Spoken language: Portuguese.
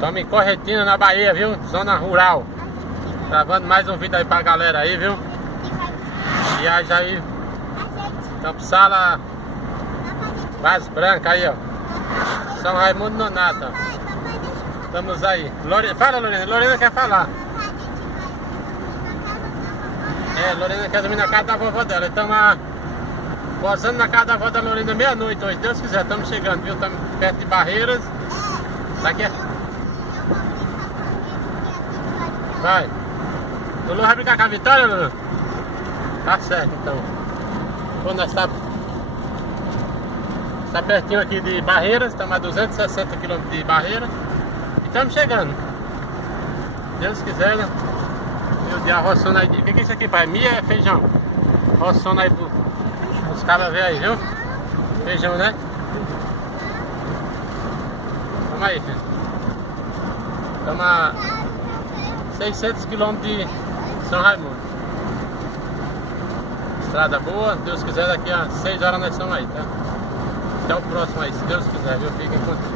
Estamos em Corretina, na Bahia, viu? Zona rural. Gravando mais um vídeo aí pra galera aí, viu? Viagem aí. Campo Sala Vaz Branca aí, ó. São Raimundo Nonato, ó. Estamos aí. Fala, Lorena. Lorena quer falar. Lorena quer dormir na casa da vovó dela. Estamos posando na casa da avó da Lorena meia-noite hoje. Deus quiser, estamos chegando, viu? Estamos perto de Barreiras. Daqui é... Vai. Lulu vai brincar com a Vitória, Lulu? Tá certo, então. Bom, nós está pertinho aqui de Barreiras. Estamos a 260 km de Barreiras. E estamos chegando. Deus quiser, né? Meu Deus, roçando aí. O que é isso aqui, pai? Mia é feijão. Roçando aí os caras ver aí, viu? Feijão, né? Vamos aí, filho. Estamos a 600 km de São Raimundo. Estrada boa. Deus quiser, daqui a 6 horas nós estamos aí, tá? Até o próximo aí, se Deus quiser, viu? Fiquem com Deus.